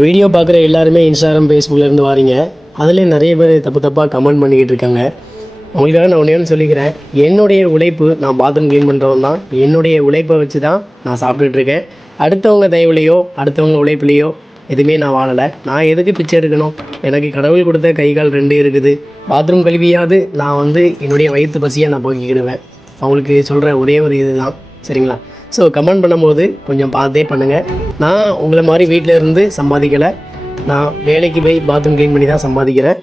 Video பார்க்குற எல்லாருமே Instagram ஃபேஸ்புக்லேருந்து வாரீங்க. அதுலேயும் நிறைய பேர் தப்பாக கமெண்ட் பண்ணிக்கிட்டு இருக்காங்க. உங்களுக்காக நான் ஒன்றே சொல்லிக்கிறேன். என்னுடைய உழைப்பு, நான் பாத்ரூம் க்ளீன் பண்ணுறவன் தான். என்னுடைய உழைப்பை வச்சு தான் நான் சாப்பிட்டுட்ருக்கேன். அடுத்தவங்க தயவுலையோ அடுத்தவங்க உழைப்புலையோ எதுவுமே நான் வாழலை. நான் எதுக்கு பிச்சை எடுக்கணும்? எனக்கு கடவுள் கொடுத்த கை கால் 2 இருக்குது. பாத்ரூம் கழுவியாவது நான் என்னுடைய வயிற்று பசியை நான் போக்கிக்கிடுவேன். அவங்களுக்கு சொல்கிற ஒரே ஒரு இது தான், சரிங்களா? ஸோ கமெண்ட் பண்ணும்போது கொஞ்சம் பார்த்தே பண்ணுங்கள். நான் உங்களை மாதிரி வீட்டில் இருந்து சம்பாதிக்கலை. நான் வேலைக்கு போய் பாத்ரூம் க்ளீன் பண்ணி தான் சம்பாதிக்கிறேன்.